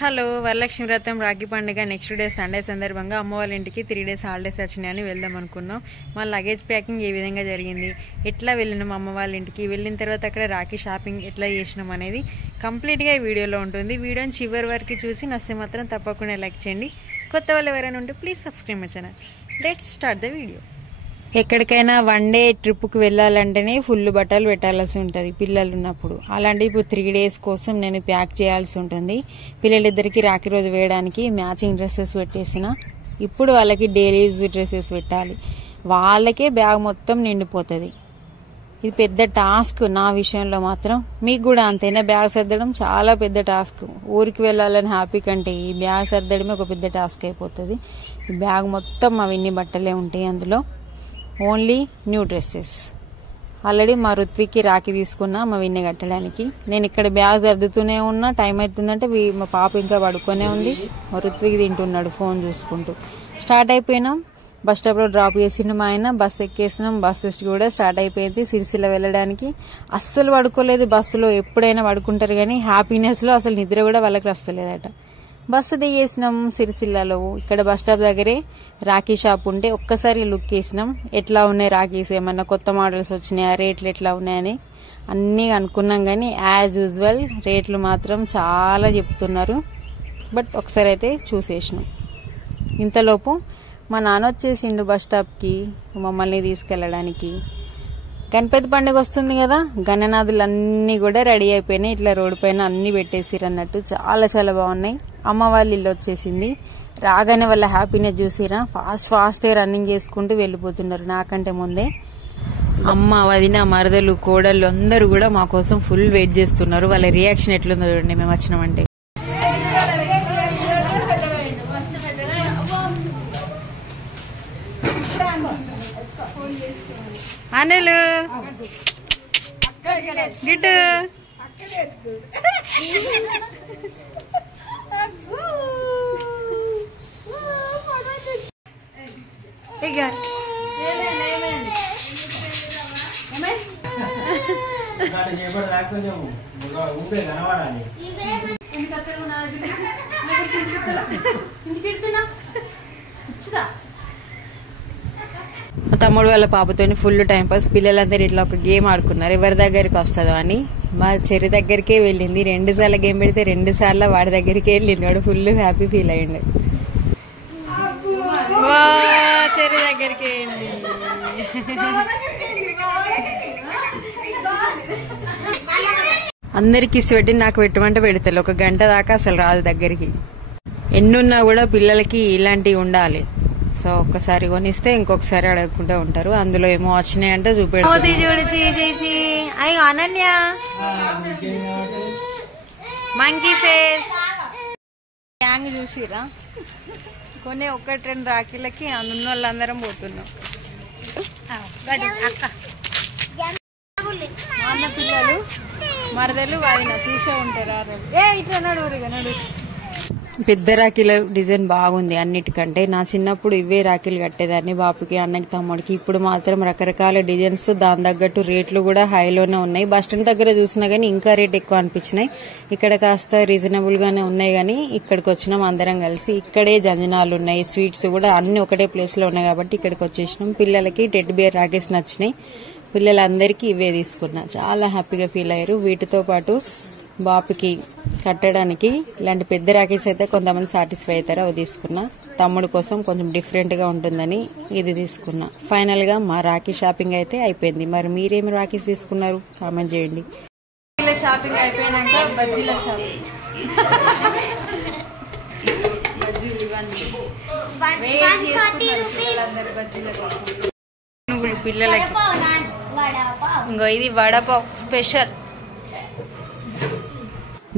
Hello, Varalakshmi వ్రతం రాఖీ పండుగ next day Sunday సందర్భంగా అమ్మ వాళ్ళ ఇంటికి 3 days హాలిడేస్ వచ్చినాయని వెళ్దాం అనుకున్నాం. మా లగేజ్ ప్యాకింగ్ ఏ విధంగా జరిగింది, ఎట్లా వెళ్ళినాం అమ్మ వాళ్ళ ఇంటికి, వెళ్ళిన తర్వాత అక్కడ రాఖీ షాపింగ్ ఎట్లా చేసినాం అనేది కంప్లీట్గా ఈ వీడియోలో ఉంటుంది. వీడియోని చివరి వరకు చూసి నచ్చితే మాత్రం తప్పకుండా లైక్ చేయండి. కొత్త వాళ్ళు ఎవరైనా ఉంటే please subscribe my channel. Let's start the video. ఎక్కడికైనా 1 day ట్రిప్కి వెళ్ళాలంటేనే ఫుల్ బట్టలు పెట్టాల్సి ఉంటుంది పిల్లలు ఉన్నప్పుడు. అలాంటి ఇప్పుడు 3 days కోసం నేను ప్యాక్ చేయాల్సి ఉంటుంది. పిల్లలిద్దరికి రాఖీ రోజు వేయడానికి మ్యాచింగ్ డ్రెస్సెస్ పెట్టేసిన. ఇప్పుడు వాళ్ళకి డైలీ యూజ్ డ్రెస్సెస్ పెట్టాలి. వాళ్ళకే బ్యాగ్ మొత్తం నిండిపోతుంది. ఇది పెద్ద టాస్క్ నా విషయంలో మాత్రం. మీకు కూడా అంతేనా? బ్యాగ్ సర్దడం చాలా పెద్ద టాస్క్. ఊరికి వెళ్ళాలని హ్యాపీ కంటే ఈ బ్యాగ్ సర్దడమే ఒక పెద్ద టాస్క్ అయిపోతుంది. ఈ బ్యాగ్ మొత్తం అవన్నీ బట్టలే ఉంటాయి. అందులో ఓన్లీ న్యూ డ్రెస్సెస్. ఆల్రెడీ మా రుత్వికి రాఖీ తీసుకున్నా మా విన్నె కట్టడానికి. నేను ఇక్కడ బ్యాగ్ సర్దుతూనే ఉన్నా. టైం అవుతుందంటే మా పాప ఇంకా పడుకొనే ఉంది. మా రుత్వికి తింటున్నాడు ఫోన్ చూసుకుంటూ. స్టార్ట్ అయిపోయినాం. బస్ స్టాప్ లో డ్రాప్ చేసిన మా ఆయన. బస్ ఎక్కేసినాం. బస్సెస్ కూడా స్టార్ట్ అయిపోయింది సిరిసిల్ల వెళ్ళడానికి. అస్సలు పడుకోలేదు బస్సులో. ఎప్పుడైనా పడుకుంటారు కానీ హ్యాపీనెస్ లో అసలు నిద్ర కూడా వాళ్ళకి వస్తలేదట. బస్సు దిగేసినాం సిరిసిల్లలో. ఇక్కడ బస్ స్టాప్ దగ్గరే రాఖీ షాప్ ఉంటే ఒక్కసారి లుక్ వేసినాం. ఎట్లా ఉన్నాయి రాఖీస్, ఏమన్నా కొత్త మోడల్స్ వచ్చినాయా, రేట్లు ఎట్లా ఉన్నాయని అన్నీ అనుకున్నాం. కానీ యాజ్ యూజువల్ రేట్లు మాత్రం చాలా చెప్తున్నారు. బట్ ఒకసారి అయితే చూసేసినాం. ఇంతలోపు మా నాన్న వచ్చేసిండు బస్ స్టాప్కి మమ్మల్ని తీసుకెళ్లడానికి. గణపతి పండుగ వస్తుంది కదా, గణనాథులన్నీ కూడా రెడీ అయిపోయినాయి. ఇట్లా రోడ్డు పైన అన్ని పెట్టేసిరు అన్నట్టు. చాలా చాలా బాగున్నాయి. అమ్మ వాళ్ళ ఇల్లు వచ్చేసింది. రాగానే వాళ్ళ హ్యాపీనెస్ చూసిరా. ఫాస్ట్ రన్నింగ్ చేసుకుంటూ వెళ్ళిపోతున్నారు నాకంటే ముందే. అమ్మ, వదిన, మరదలు, కోడళ్ళు అందరూ కూడా మా కోసం ఫుల్ వెయిట్ చేస్తున్నారు. వాళ్ళ రియాక్షన్ ఎట్లుందో చూడండి మేము వచ్చినామంటే. అనిల్ గిట్టు మా తమ్ముడు వాళ్ళ పాపతోని ఫుల్ టైం పాస్. పిల్లలందరూ ఇట్లా ఒక గేమ్ ఆడుకున్నారు, ఎవరి దగ్గరికి వస్తుందో అని. మా చెరి దగ్గరికే వెళ్ళింది. 2 సార్లు గేమ్ పెడితే 2 సార్లు వాడి దగ్గరికి వెళ్ళింది. వాడు ఫుల్ హ్యాపీ ఫీల్ అయ్యిండు. చెరి దగ్గరికి వెళ్ళింది. అందరికి ఇసి పెట్టి నాకు పెట్టమంటే పెడతారు. 1 గంట దాకా అసలు రాదు దగ్గరికి. ఎన్నున్నా కూడా పిల్లలకి ఇలాంటివి ఉండాలి. సో ఒక్కసారి కొనిస్తే ఇంకొకసారి అడగకుండా ఉంటారు. అందులో ఏమో వచ్చినాయంటే చూపెడతారు. అయ్యో అనన్య మంకీ ఫేస్ గ్యాంగ్ చూసిరా. కొన్ని 1-2 రాఖీలకి అందున్న వాళ్ళందరం పోతున్నాం. మా అన్న పిల్లలు, మరదలు, వాదిన సీసా ఉంటారు. ఇట్లా నడు. పెద్ద రాఖీల డిజైన్ బాగుంది అన్నిటికంటే. నా చిన్నప్పుడు ఇవే రాఖీలు కట్టేదాన్ని బాపుకి, అన్నకి, తమ్ముడికి. ఇప్పుడు మాత్రం రకరకాల డిజైన్స్, దాని తగ్గట్టు రేట్లు కూడా హైలోనే ఉన్నాయి. బస్ స్టాండ్ దగ్గర చూసినా గానీ ఇంకా రేట్ ఎక్కువ అనిపించినాయి. ఇక్కడ కాస్త రీజనబుల్ గానే ఉన్నాయి. కానీ ఇక్కడికి వచ్చినాం అందరం కలిసి. ఇక్కడే జంజనాలు ఉన్నాయి, స్వీట్స్ కూడా అన్ని ఒకటే ప్లేస్ లో ఉన్నాయి కాబట్టి ఇక్కడికి వచ్చేసినాం. పిల్లలకి టెడ్ బియర్ రాఖీస్ నచ్చినాయి. పిల్లలందరికీ ఇవే తీసుకున్నా. చాలా హ్యాపీగా ఫీల్ అయ్యారు. వీటితో పాటు బాపుకి కట్టడానికి ఇలాంటి పెద్ద రాఖీస్ అయితే కొంతమంది సాటిస్ఫై అవుతారు. అవి తీసుకున్నా. తమ్ముడు కోసం కొంచెం డిఫరెంట్ గా ఉంటుందని ఇది తీసుకున్నా. ఫైనల్ గా మా రాఖీ షాపింగ్ అయితే అయిపోయింది. మరి మీరేమి రాఖీస్ తీసుకున్నారు కామెంట్ చేయండి. షాపింగ్ అయిపోయినాక బజ్జీల షాపింగ్. పిల్లలకి ఇంకో ఇది వడపావ్ స్పెషల్.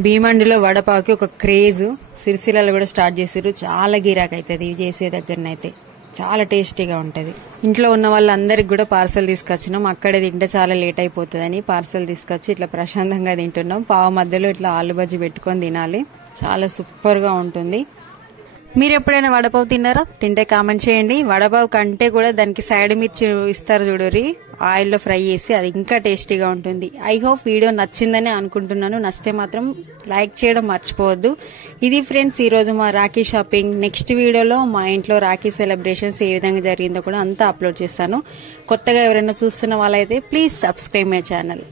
భీమండిలో వడపావుకి ఒక క్రేజ్. సిరిసిల్లలో కూడా స్టార్ట్ చేసారు. చాలా గిరాక్ అవుతుంది ఇవి చేసే దగ్గరనైతే. చాలా టేస్టీగా ఉంటది. ఇంట్లో ఉన్న వాళ్ళందరికి కూడా పార్సల్ తీసుకొచ్చినాం. అక్కడే తింటే చాలా లేట్ అయిపోతుందని పార్సల్ తీసుకొచ్చి ఇట్లా ప్రశాంతంగా తింటున్నాం. పావు మధ్యలో ఇట్లా ఆలు బజ్జీ పెట్టుకొని తినాలి. చాలా సూపర్ గా ఉంటుంది. మీరు ఎప్పుడైనా వడపావు తిన్నారా? తింటే కామెంట్ చేయండి. వడపావు కంటే కూడా దానికి సైడ్ మిర్చి ఇస్తారు చూడరి, ఆయిల్లో ఫ్రై చేసి, అది ఇంకా టేస్టీగా ఉంటుంది. ఐ హోప్ వీడియో నచ్చిందని అనుకుంటున్నాను. నచ్చితే మాత్రం లైక్ చేయడం మర్చిపోవద్దు. ఇది ఫ్రెండ్స్ ఈరోజు మా రాఖీ షాపింగ్. నెక్స్ట్ వీడియోలో మా ఇంట్లో రాఖీ సెలబ్రేషన్స్ ఏ విధంగా జరిగిందో కూడా అంతా అప్లోడ్ చేస్తాను. కొత్తగా ఎవరైనా చూస్తున్న వాళ్ళైతే ప్లీజ్ సబ్స్క్రైబ్ మై ఛానల్.